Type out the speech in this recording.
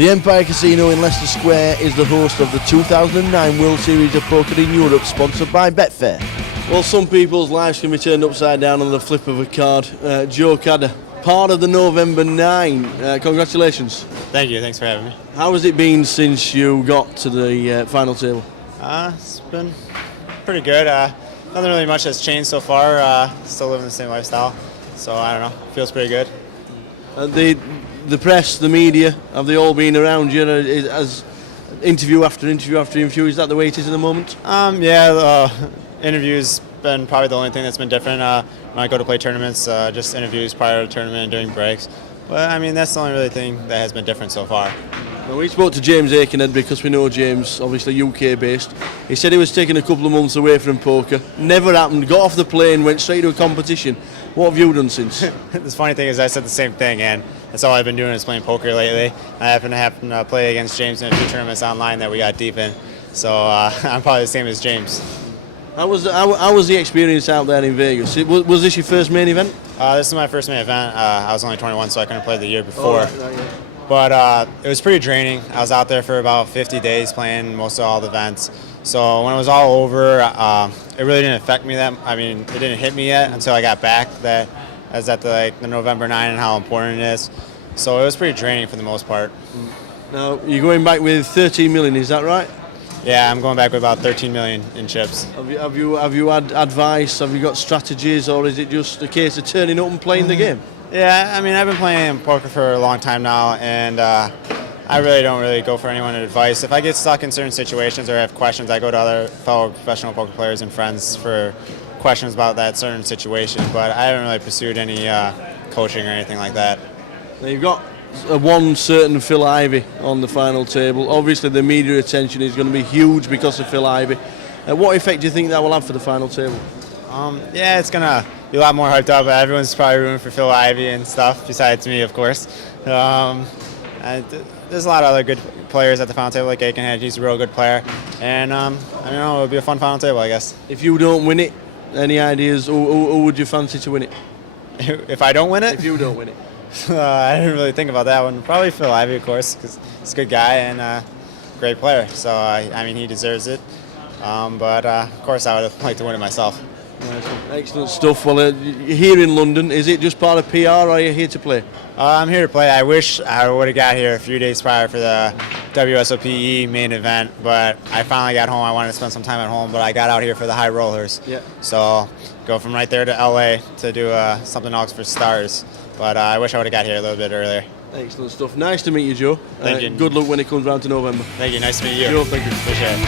The Empire Casino in Leicester Square is the host of the 2009 World Series of Poker in Europe, sponsored by Betfair. Well, some people's lives can be turned upside down on the flip of a card. Joe Cada, part of the November 9. Congratulations. Thank you, thanks for having me. How has it been since you got to the final table? It's been pretty good. Nothing really much has changed so far. Still living the same lifestyle, so I don't know, feels pretty good. The press, the media, have they all been around you as interview after interview after interview? Is that the way it is at the moment? Interviews been probably the only thing that's been different. When I go to play tournaments, just interviews prior to the tournament and during breaks. But I mean, that's the only really thing that has been different so far. Well, we spoke to James Aikenhead because we know James, obviously UK based. He said he was taking a couple of months away from poker. Never happened. Got off the plane, went straight to a competition. What have you done since? The funny thing is I said the same thing, and that's all I've been doing is playing poker lately. I happen to play against James in a few tournaments online that we got deep in. So I'm probably the same as James. How was the experience out there in Vegas? Was this your first main event? This is my first main event. I was only 21, so I couldn't play the year before. Right. But it was pretty draining. I was out there for about 50 days playing most of all the events. So when it was all over, it really didn't affect me that. I mean, it didn't hit me yet until I got back. That I was at the November 9 and how important it is. So it was pretty draining for the most part. Now you're going back with 13 million. Is that right? Yeah, I'm going back with about 13 million in chips. Have you had advice? Have you got strategies, or is it just a case of turning up and playing the game? Yeah, I mean, I've been playing poker for a long time now, and I really don't go for anyone's advice. If I get stuck in certain situations or have questions, I go to other fellow professional poker players and friends for questions about that certain situation, but I haven't really pursued any coaching or anything like that. Now you've got one certain Phil Ivey on the final table. Obviously the media attention is going to be huge because of Phil Ivey. What effect do you think that will have for the final table? Yeah, it's going to be a lot more hyped up. Everyone's probably rooting for Phil Ivey and stuff, besides me, of course. And there's a lot of other good players at the final table, like Aikenhead. He's a real good player. And, I don't know, it'll be a fun final table, I guess. If you don't win it, any ideas? Who would you fancy to win it? If I don't win it? If you don't win it. I didn't really think about that one. Probably Phil Ivey, of course, because he's a good guy and a great player. So, I mean, he deserves it. But, of course, I would have liked to win it myself. Excellent stuff. Well, here in London, is it just part of PR, or are you here to play? I'm here to play. I wish I would have got here a few days prior for the WSOPE main event, but I finally got home. I wanted to spend some time at home, but I got out here for the high rollers. Yeah. So go from right there to LA to do something else for stars. But I wish I would have got here a little bit earlier. Excellent stuff. Nice to meet you, Joe. Thank you. Good luck when it comes round to November. Thank you. Nice to meet you. Joe, thank you. Appreciate it.